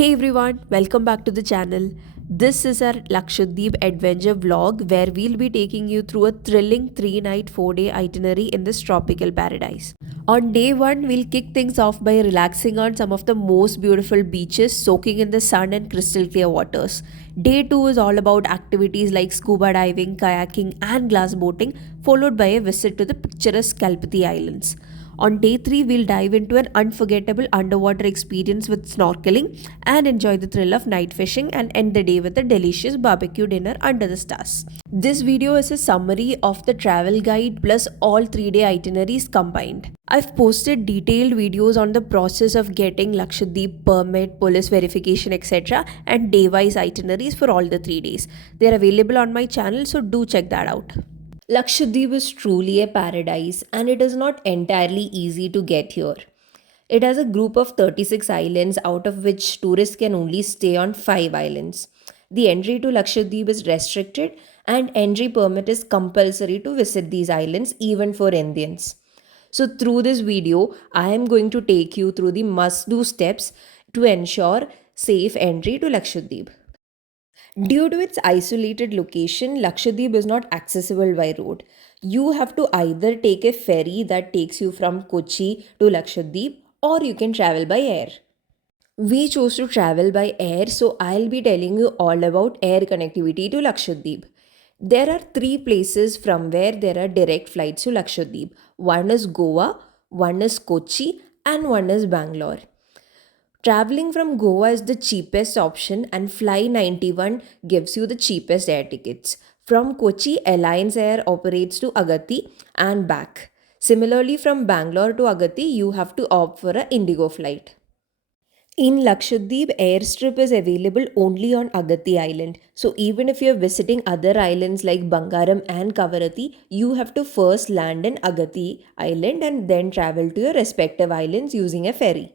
Hey everyone, welcome back to the channel. This is our Lakshadweep adventure vlog where we'll be taking you through a thrilling 3 night 4 day itinerary in this tropical paradise. On day 1, we'll kick things off by relaxing on some of the most beautiful beaches, soaking in the sun and crystal clear waters. Day 2 is all about activities like scuba diving, kayaking, and glass boating, followed by a visit to the picturesque Kalpati Islands. On day 3, we'll dive into an unforgettable underwater experience with snorkeling and enjoy the thrill of night fishing and end the day with a delicious barbecue dinner under the stars. This video is a summary of the travel guide plus all 3 day itineraries combined. I've posted detailed videos on the process of getting Lakshadweep permit, police verification, etc. and day-wise itineraries for all the 3 days. They're available on my channel, so do check that out. Lakshadweep is truly a paradise and it is not entirely easy to get here. It has a group of 36 islands, out of which tourists can only stay on 5 islands. The entry to Lakshadweep is restricted and entry permit is compulsory to visit these islands even for Indians. So through this video, I am going to take you through the must-do steps to ensure safe entry to Lakshadweep. Due to its isolated location, Lakshadweep is not accessible by road. You have to either take a ferry that takes you from Kochi to Lakshadweep or you can travel by air. We chose to travel by air, so I'll be telling you all about air connectivity to Lakshadweep. There are 3 places from where there are direct flights to Lakshadweep. One is Goa, one is Kochi, and one is Bangalore. Traveling from Goa is the cheapest option, and Fly 91 gives you the cheapest air tickets. From Kochi, Alliance Air operates to Agatti and back. Similarly, from Bangalore to Agatti, you have to opt for a Indigo flight. In Lakshadweep, airstrip is available only on Agatti Island. So even if you're visiting other islands like Bangaram and Kavaratti, you have to first land in Agatti Island and then travel to your respective islands using a ferry.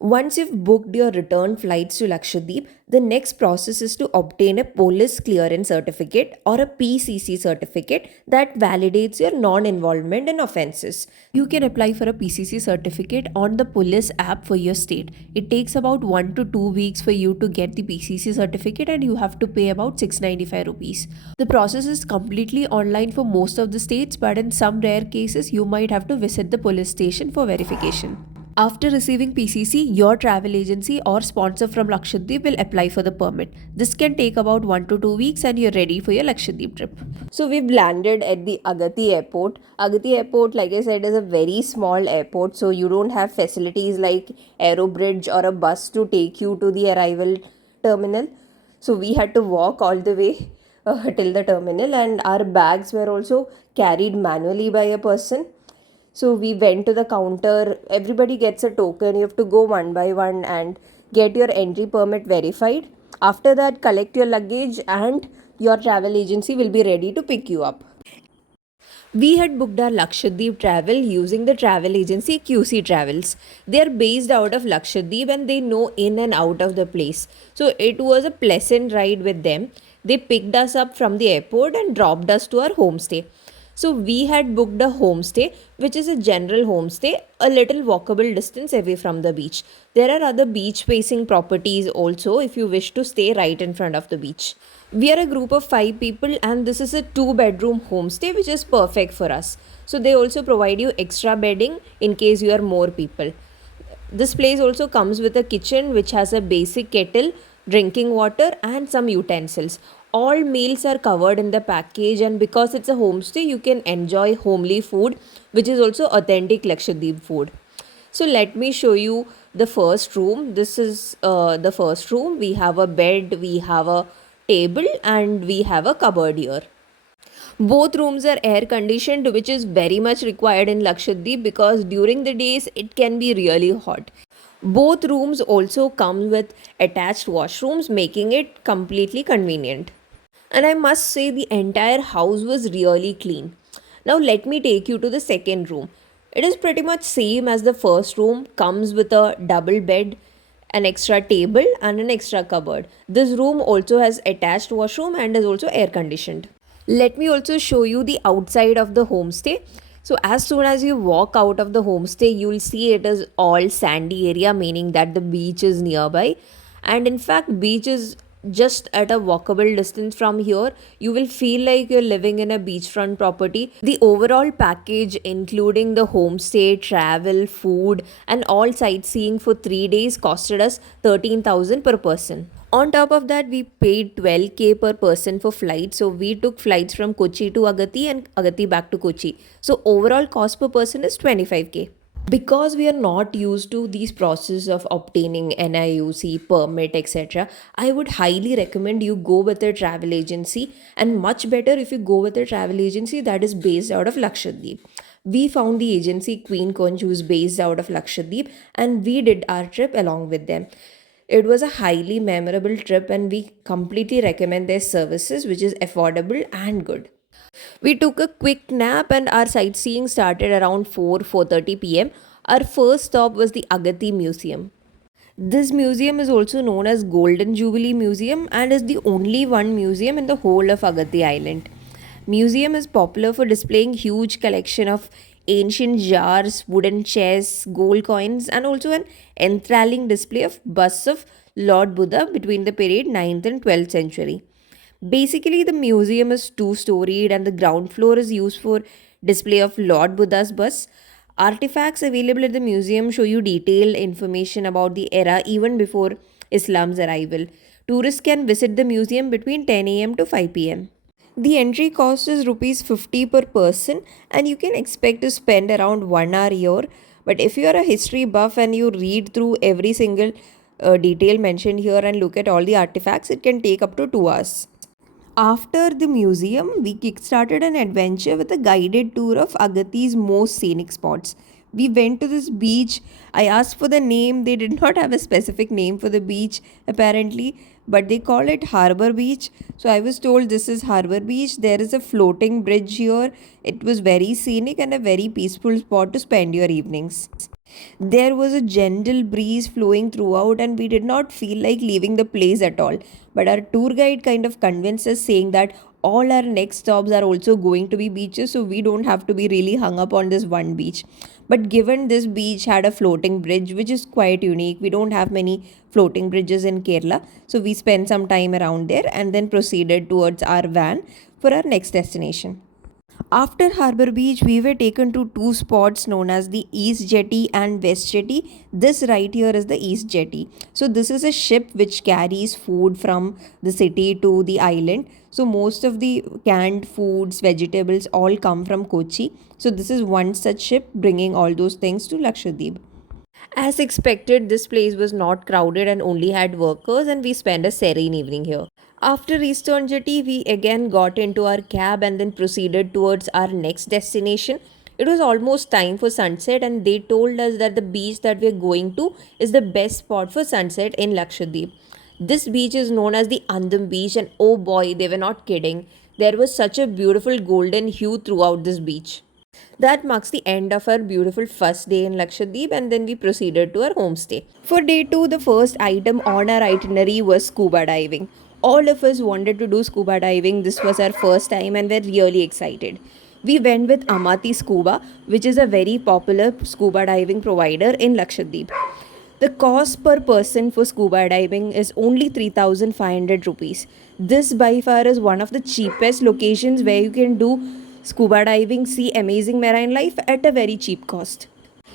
Once you've booked your return flights to Lakshadweep, the next process is to obtain a police clearance certificate or a PCC certificate that validates your non-involvement in offences. You can apply for a PCC certificate on the police app for your state. It takes about 1 to 2 weeks for you to get the PCC certificate and you have to pay about 695 rupees. The process is completely online for most of the states, but in some rare cases you might have to visit the police station for verification. After receiving PCC, your travel agency or sponsor from Lakshadweep will apply for the permit. This can take about 1 to 2 weeks and you're ready for your Lakshadweep trip. So we've landed at the Agatti airport. Agatti airport, like I said, is a very small airport, so you don't have facilities like aero bridge or a bus to take you to the arrival terminal. So we had to walk all the way till the terminal, and our bags were also carried manually by a person. So we went to the counter. Everybody gets a token. You have to go one by one and get your entry permit verified. After that, collect your luggage and your travel agency will be ready to pick you up. We had booked our Lakshadweep travel using the travel agency QC Travels. They are based out of Lakshadweep and they know in and out of the place. So it was a pleasant ride with them. They picked us up from the airport and dropped us to our homestay. So we had booked a homestay, which is a general homestay, a little walkable distance away from the beach. There are other beach facing properties also if you wish to stay right in front of the beach. We are a group of 5 people and this is a 2 bedroom homestay which is perfect for us. So they also provide you extra bedding in case you are more people. This place also comes with a kitchen which has a basic kettle, drinking water and some utensils. All meals are covered in the package, and because it's a homestay you can enjoy homely food which is also authentic Lakshadweep food. So let me show you the first room. This is the first room. We have a bed, we have a table and we have a cupboard here. Both rooms are air conditioned, which is very much required in Lakshadweep because during the days it can be really hot. Both rooms also come with attached washrooms, making it completely convenient. And I must say the entire house was really clean. Now let me take you to the second room. It is pretty much same as the first room, comes with a double bed, an extra table and an extra cupboard. This room also has attached washroom and is also air conditioned. Let me also show you the outside of the homestay. So as soon as you walk out of the homestay, you will see it is all sandy area, meaning that the beach is nearby. And in fact, beach is just at a walkable distance from here. You will feel like you're living in a beachfront property. The overall package, including the homestay, travel, food, and all sightseeing for 3 days, costed us 13,000 per person. On top of that, we paid 12K per person for flights. So we took flights from Kochi to Agatti and Agatti back to Kochi. So overall cost per person is 25K. Because we are not used to these process of obtaining NIUC permit, etc., I would highly recommend you go with a travel agency, and much better if you go with a travel agency that is based out of Lakshadweep. We found the agency Queen Conch, who is based out of Lakshadweep, and we did our trip along with them. It was a highly memorable trip, and we completely recommend their services, which is affordable and good. We took a quick nap and our sightseeing started around 4:30 p.m. Our first stop was the Agati Museum. This museum is also known as Golden Jubilee Museum and is the only one museum in the whole of Agatti Island. Museum is popular for displaying huge collection of ancient jars, wooden chests, gold coins, and also an enthralling display of busts of Lord Buddha between the period 9th and 12th century. Basically, the museum is two-storied and the ground floor is used for display of Lord Buddha's bust. Artifacts available at the museum show you detailed information about the era even before Islam's arrival. Tourists can visit the museum between 10 a.m. to 5 p.m. The entry cost is rupees 50 per person, and you can expect to spend around 1 hour here. But if you are a history buff and you read through every single detail mentioned here and look at all the artifacts, it can take up to 2 hours. After the museum, we kickstarted an adventure with a guided tour of Agathi's most scenic spots. We went to this beach. I asked for the name. They did not have a specific name for the beach, apparently, but they call it Harbor Beach. So I was told this is Harbor Beach. There is a floating bridge here. It was very scenic and a very peaceful spot to spend your evenings. There was a gentle breeze flowing throughout, and we did not feel like leaving the place at all. But our tour guide kind of convinced us, saying that all our next stops are also going to be beaches, so we don't have to be really hung up on this one beach. But given this beach had a floating bridge, which is quite unique, we don't have many floating bridges in Kerala, so we spent some time around there and then proceeded towards our van for our next destination. After Harbour Beach, we were taken to two spots known as the East Jetty and West Jetty. This right here is the East Jetty. So, this is a ship which carries food from the city to the island. So, most of the canned foods, vegetables all come from Kochi. So, this is one such ship bringing all those things to Lakshadweep. As expected, this place was not crowded and only had workers, and we spent a serene evening here. After Eastern Jetty, we again got into our cab and then proceeded towards our next destination. It was almost time for sunset, and they told us that the beach that we are going to is the best spot for sunset in Lakshadweep. This beach is known as the Andam Beach, and oh boy, they were not kidding. There was such a beautiful golden hue throughout this beach. That marks the end of our beautiful first day in Lakshadweep, and then we proceeded to our homestay. For day 2, the first item on our itinerary was scuba diving. All of us wanted to do scuba diving. This was our first time and we're really excited. We went with Amati Scuba, which is a very popular scuba diving provider in Lakshadweep. The cost per person for scuba diving is only 3,500 rupees. This by far is one of the cheapest locations where you can do scuba diving, see amazing marine life at a very cheap cost.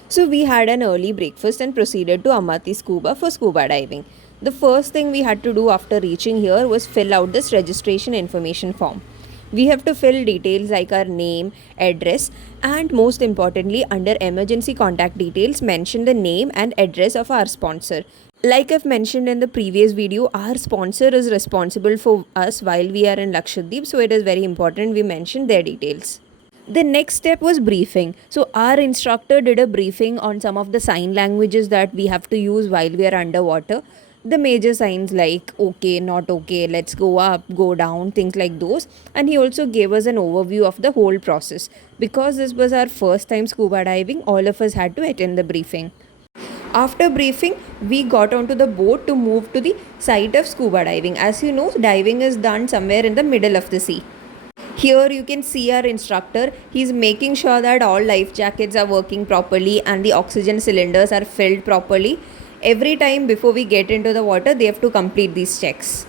So we had an early breakfast and proceeded to Amati Scuba for scuba diving. The first thing we had to do after reaching here was fill out this registration information form. We have to fill details like our name, address, and most importantly, under emergency contact details, mention the name and address of our sponsor. Like I've mentioned in the previous video, our sponsor is responsible for us while we are in Lakshadweep, so it is very important we mention their details. The next step was briefing. So our instructor did a briefing on some of the sign languages that we have to use while we are underwater. The major signs like okay, not okay, let's go up, go down, things like those. And he also gave us an overview of the whole process. Because this was our first time scuba diving, all of us had to attend the briefing. After briefing, we got onto the boat to move to the site of scuba diving. As you know, diving is done somewhere in the middle of the sea. Here you can see our instructor. He's making sure that all life jackets are working properly and the oxygen cylinders are filled properly. Every time before we get into the water, they have to complete these checks.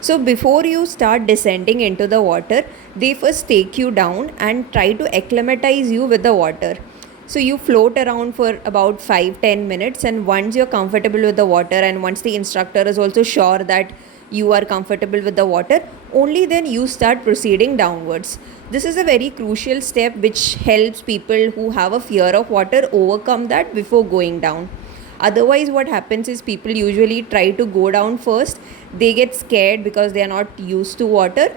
So before you start descending into the water, they first take you down and try to acclimatize you with the water. So you float around for about 5-10 minutes, and once you're comfortable with the water and once the instructor is also sure that you are comfortable with the water, only then you start proceeding downwards. This is a very crucial step which helps people who have a fear of water overcome that before going down. Otherwise, what happens is people usually try to go down first, they get scared because they are not used to water,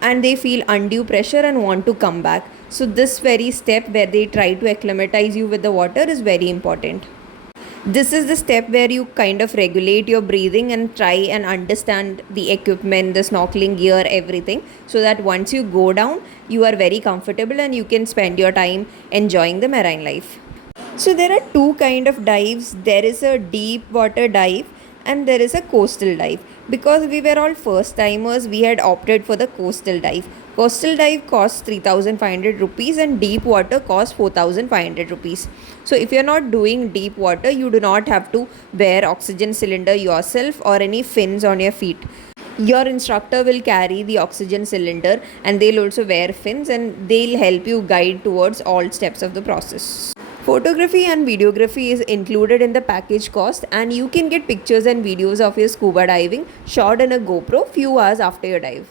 and they feel undue pressure and want to come back. So this very step where they try to acclimatize you with the water is very important. This is the step where you kind of regulate your breathing and try and understand the equipment, the snorkeling gear, everything, so that once you go down, you are very comfortable and you can spend your time enjoying the marine life. So there are two kind of dives. There is a deep water dive and there is a coastal dive. Because we were all first timers, we had opted for the coastal dive. Coastal dive costs 3,500 rupees and deep water costs 4,500 rupees. So if you're not doing deep water, you do not have to wear oxygen cylinder yourself or any fins on your feet. Your instructor will carry the oxygen cylinder and they'll also wear fins and they'll help you guide towards all steps of the process. Photography and videography is included in the package cost, and you can get pictures and videos of your scuba diving shot in a GoPro few hours after your dive.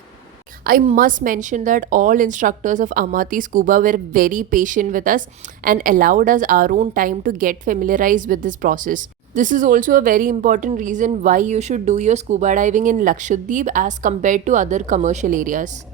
I must mention that all instructors of Amati Scuba were very patient with us and allowed us our own time to get familiarized with this process. This is also a very important reason why you should do your scuba diving in Lakshadweep as compared to other commercial areas.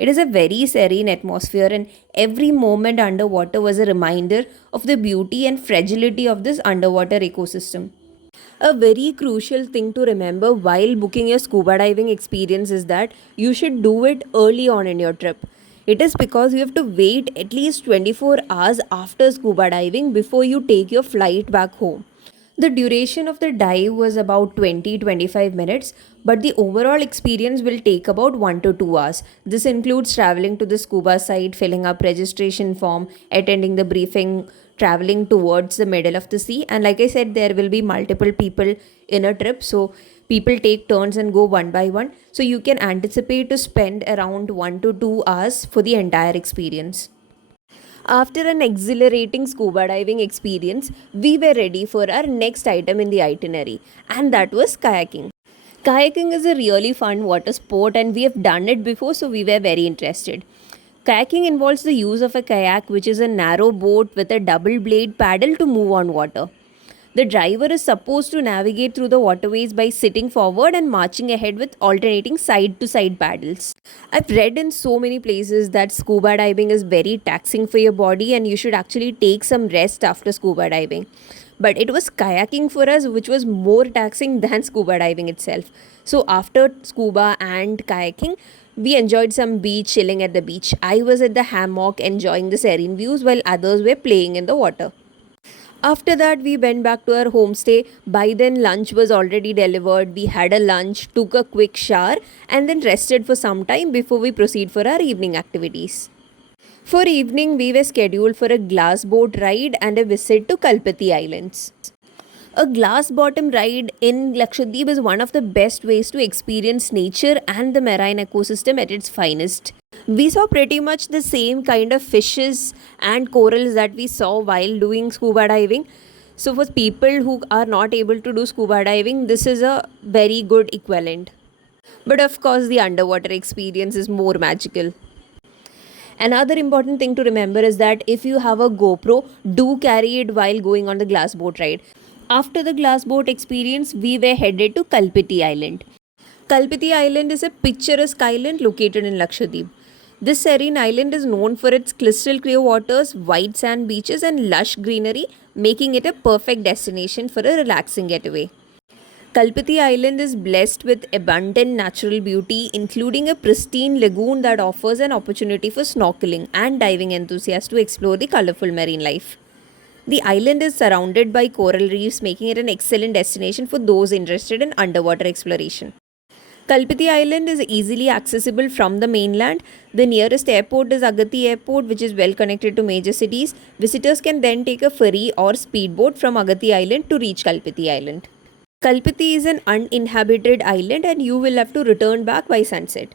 It is a very serene atmosphere, and every moment underwater was a reminder of the beauty and fragility of this underwater ecosystem. A very crucial thing to remember while booking your scuba diving experience is that you should do it early on in your trip. It is because you have to wait at least 24 hours after scuba diving before you take your flight back home. The duration of the dive was about 20-25 minutes, but the overall experience will take about 1 to 2 hours. This includes traveling to the scuba site, filling up registration form, attending the briefing, traveling towards the middle of the sea, and like I said, there will be multiple people in a trip, so people take turns and go one by one. So you can anticipate to spend around 1 to 2 hours for the entire experience. After an exhilarating scuba diving experience, we were ready for our next item in the itinerary, and that was kayaking. Kayaking is a really fun water sport, and we have done it before, so we were very interested. Kayaking involves the use of a kayak, which is a narrow boat with a double blade paddle to move on water. The driver is supposed to navigate through the waterways by sitting forward and marching ahead with alternating side to side paddles. I've read in so many places that scuba diving is very taxing for your body and you should actually take some rest after scuba diving. But it was kayaking for us which was more taxing than scuba diving itself. So after scuba and kayaking, we enjoyed some beach chilling at the beach. I was at the hammock enjoying the serene views while others were playing in the water. After that, we went back to our homestay. By then, lunch was already delivered. We had a lunch, took a quick shower, and then rested for some time before we proceed for our evening activities. For evening, we were scheduled for a glass boat ride and a visit to Kalpati Islands. A glass bottom ride in Lakshadweep is one of the best ways to experience nature and the marine ecosystem at its finest. We saw pretty much the same kind of fishes and corals that we saw while doing scuba diving. So, for people who are not able to do scuba diving, this is a very good equivalent. But of course, the underwater experience is more magical. Another important thing to remember is that if you have a GoPro, do carry it while going on the glass boat ride. After the glass boat experience, we were headed to Kalpiti Island. Kalpiti Island is a picturesque island located in Lakshadweep. This serene island is known for its crystal clear waters, white sand beaches, and lush greenery, making it a perfect destination for a relaxing getaway. Kalpiti Island is blessed with abundant natural beauty, including a pristine lagoon that offers an opportunity for snorkeling and diving enthusiasts to explore the colorful marine life. The island is surrounded by coral reefs, making it an excellent destination for those interested in underwater exploration. Kalpiti Island is easily accessible from the mainland. The nearest airport is Agatti Airport, which is well connected to major cities. Visitors can then take a ferry or speedboat from Agatti Island to reach Kalpiti Island. Kalpiti is an uninhabited island and you will have to return back by sunset.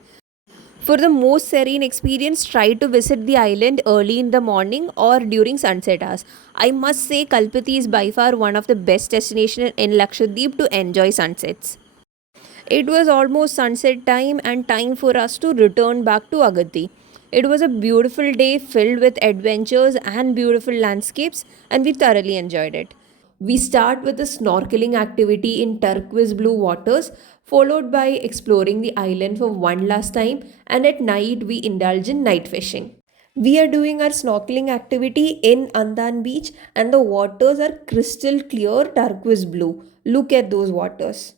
For the most serene experience, try to visit the island early in the morning or during sunset hours. I must say Kalpiti is by far one of the best destinations in Lakshadweep to enjoy sunsets. It was almost sunset time and time for us to return back to Agatti. It was a beautiful day filled with adventures and beautiful landscapes, and we thoroughly enjoyed it. We start with a snorkeling activity in turquoise blue waters, followed by exploring the island for one last time, and at night we indulge in night fishing. We are doing our snorkeling activity in Andan Beach, and the waters are crystal clear turquoise blue. Look at those waters.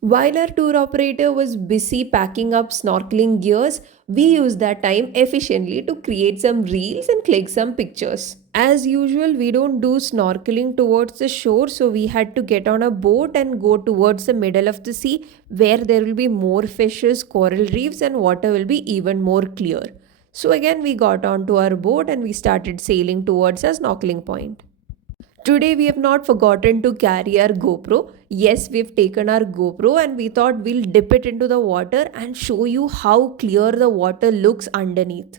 While our tour operator was busy packing up snorkeling gears, we used that time efficiently to create some reels and click some pictures. As usual, we don't do snorkeling towards the shore, so we had to get on a boat and go towards the middle of the sea where there will be more fishes, coral reefs, and water will be even more clear. So, again, we got onto our boat and we started sailing towards our snorkeling point. Today we have not forgotten to carry our GoPro. Yes, we've taken our GoPro and we thought we'll dip it into the water and show you how clear the water looks underneath.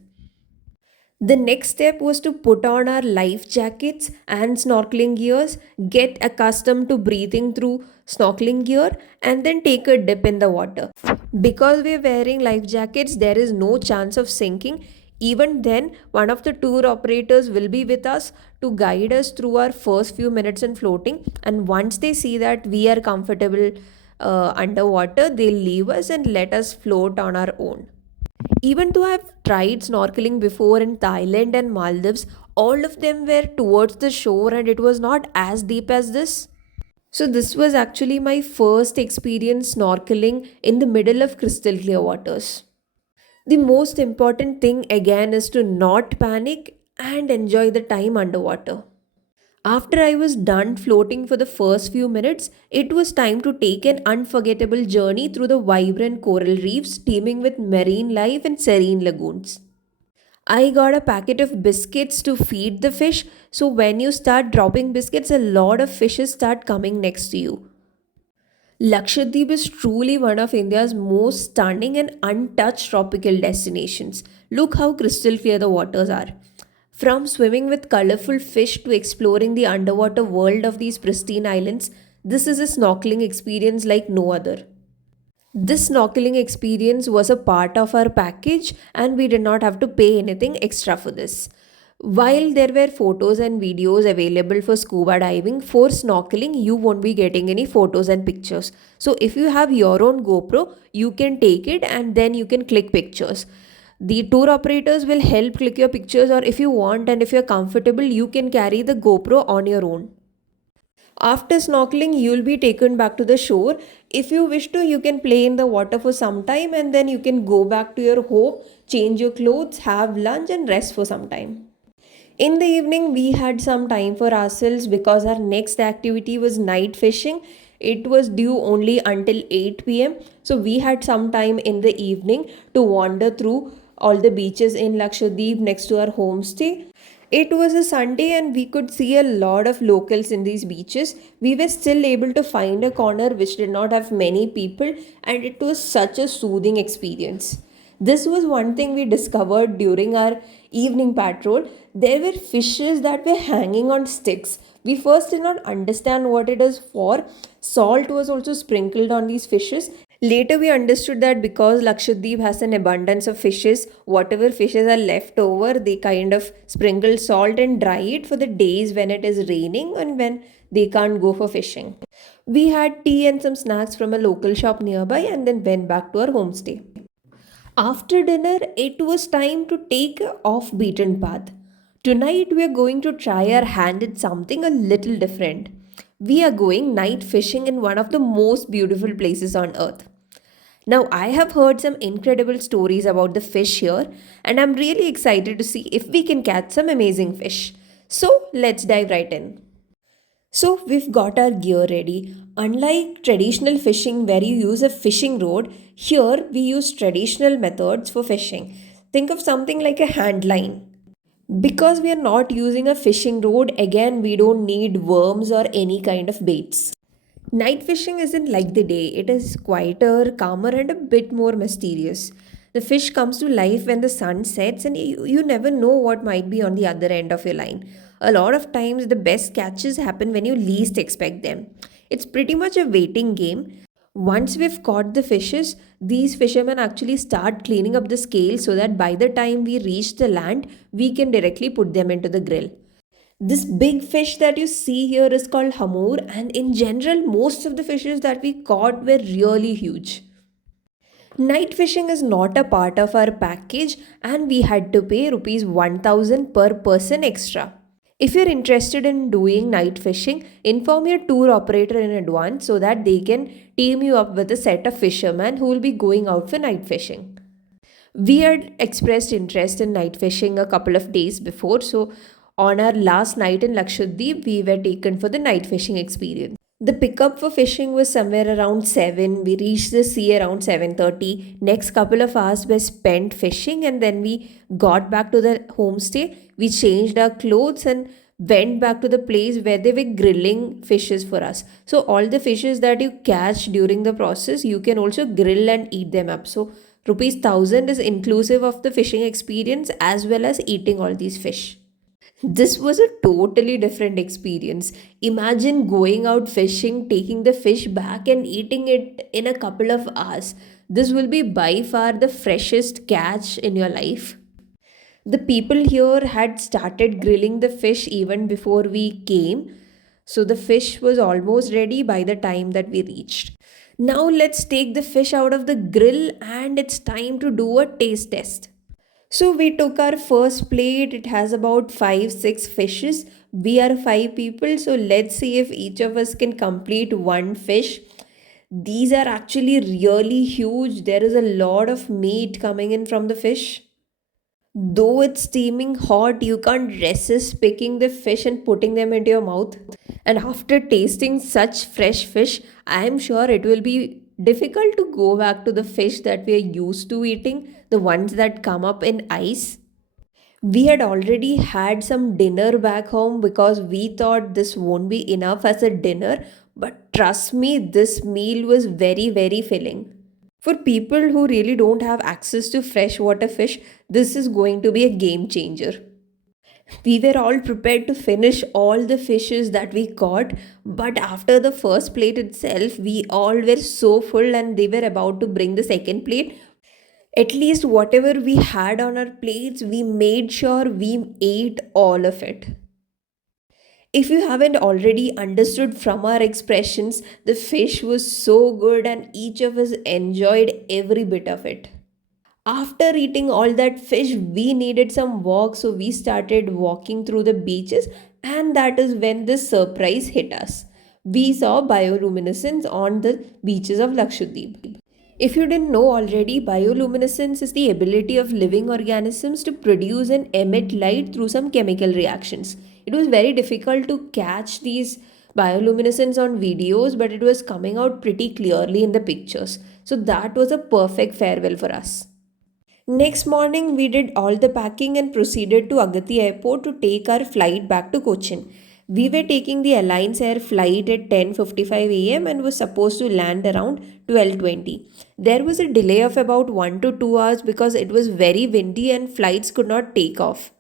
The next step was to put on our life jackets and snorkeling gears, get accustomed to breathing through snorkeling gear, and then take a dip in the water. Because we are wearing life jackets, there is no chance of sinking. Even then, one of the tour operators will be with us to guide us through our first few minutes in floating. And once they see that we are comfortable underwater, they'll leave us and let us float on our own. Even though I've tried snorkeling before in Thailand and Maldives, all of them were towards the shore and it was not as deep as this. So, this was actually my first experience snorkeling in the middle of crystal clear waters. The most important thing again is to not panic and enjoy the time underwater. After I was done floating for the first few minutes, it was time to take an unforgettable journey through the vibrant coral reefs teeming with marine life and serene lagoons. I got a packet of biscuits to feed the fish, so when you start dropping biscuits, a lot of fishes start coming next to you. Lakshadweep is truly one of India's most stunning and untouched tropical destinations. Look how crystal clear the waters are. From swimming with colorful fish to exploring the underwater world of these pristine islands, this is a snorkeling experience like no other. This snorkeling experience was a part of our package and we did not have to pay anything extra for this. While there were photos and videos available for scuba diving, for snorkeling, you won't be getting any photos and pictures. So, if you have your own GoPro, you can take it and then you can click pictures. The tour operators will help click your pictures, or if you want and if you're comfortable, you can carry the GoPro on your own. After snorkeling, you'll be taken back to the shore. If you wish to, you can play in the water for some time and then you can go back to your home, change your clothes, have lunch, and rest for some time. In the evening, we had some time for ourselves because our next activity was night fishing. It was due only until 8 pm. So, we had some time in the evening to wander through all the beaches in Lakshadweep next to our homestay. It was a Sunday and we could see a lot of locals in these beaches. We were still able to find a corner which did not have many people, and it was such a soothing experience. This was one thing we discovered during our evening patrol. There were fishes that were hanging on sticks. We first did not understand what it is for. Salt was also sprinkled on these fishes. Later, we understood that because Lakshadweep has an abundance of fishes, whatever fishes are left over, they kind of sprinkle salt and dry it for the days when it is raining and when they can't go for fishing. We had tea and some snacks from a local shop nearby and then went back to our homestay. After dinner, it was time to take a off beaten path. Tonight, we are going to try our hand at something a little different. We are going night fishing in one of the most beautiful places on earth. Now, I have heard some incredible stories about the fish here, and I'm really excited to see if we can catch some amazing fish. So, let's dive right in. So we've got our gear ready. Unlike traditional fishing where you use a fishing rod, here we use traditional methods for fishing. Think of something like a hand line. Because we are not using a fishing rod, again we don't need worms or any kind of baits. Night fishing isn't like the day, it is quieter, calmer, and a bit more mysterious. The fish comes to life when the sun sets, and you never know what might be on the other end of your line. A lot of times, the best catches happen when you least expect them. It's pretty much a waiting game. Once we've caught the fishes, these fishermen actually start cleaning up the scales so that by the time we reach the land, we can directly put them into the grill. This big fish that you see here is called hamur, and in general, most of the fishes that we caught were really huge. Night fishing is not a part of our package, and we had to pay rupees 1000 per person extra. If you're interested in doing night fishing, inform your tour operator in advance so that they can team you up with a set of fishermen who will be going out for night fishing. We had expressed interest in night fishing a couple of days before, so on our last night in Lakshadweep, we were taken for the night fishing experience. The pickup for fishing was somewhere around 7. We reached the sea around 7:30. Next couple of hours were spent fishing, and then we got back to the homestay. We changed our clothes and went back to the place where they were grilling fishes for us. So all the fishes that you catch during the process, you can also grill and eat them up. So rupees 1000 is inclusive of the fishing experience as well as eating all these fish. This was a totally different experience. Imagine going out fishing, taking the fish back, and eating it in a couple of hours. This will be by far the freshest catch in your life. The people here had started grilling the fish even before we came, so the fish was almost ready by the time that we reached. Now let's take the fish out of the grill, and it's time to do a taste test. So we took our first plate. It has about 5 6 fishes. We are 5 people, so let's see if each of us can complete one fish. These are actually really huge. There is a lot of meat coming in from the fish. Though it's steaming hot, you can't resist picking the fish and putting them into your mouth. And after tasting such fresh fish, I am sure it will be difficult to go back to the fish that we are used to eating, the ones that come up in ice. We had already had some dinner back home because we thought this won't be enough as a dinner, but trust me, this meal was very, very filling. For people who really don't have access to freshwater fish, this is going to be a game changer. We were all prepared to finish all the fishes that we caught, but after the first plate itself, we all were so full and they were about to bring the second plate. At least whatever we had on our plates, we made sure we ate all of it. If you haven't already understood from our expressions, the fish was so good and each of us enjoyed every bit of it. After eating all that fish, we needed some walk, so we started walking through the beaches, and that is when the surprise hit us. We saw bioluminescence on the beaches of Lakshadweep. If you didn't know already, bioluminescence is the ability of living organisms to produce and emit light through some chemical reactions. It was very difficult to catch these bioluminescence on videos, but it was coming out pretty clearly in the pictures. So that was a perfect farewell for us. Next morning, we did all the packing and proceeded to Agatti Airport to take our flight back to Cochin. We were taking the Alliance Air flight at 10:55 a.m. and was supposed to land around 12:20. There was a delay of about 1 to 2 hours because it was very windy and flights could not take off.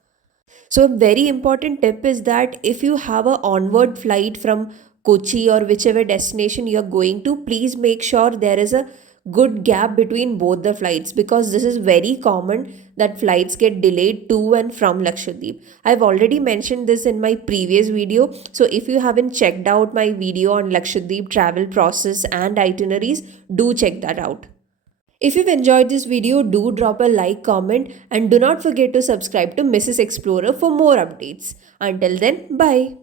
So, a very important tip is that if you have a onward flight from Kochi or whichever destination you are going to, please make sure there is a good gap between both the flights, because this is very common that flights get delayed to and from Lakshadweep. I've already mentioned this in my previous video, so if you haven't checked out my video on Lakshadweep travel process and itineraries, do check that out. If you've enjoyed this video, do drop a like, comment, and do not forget to subscribe to Mrs. Explorer for more updates. Until then, bye.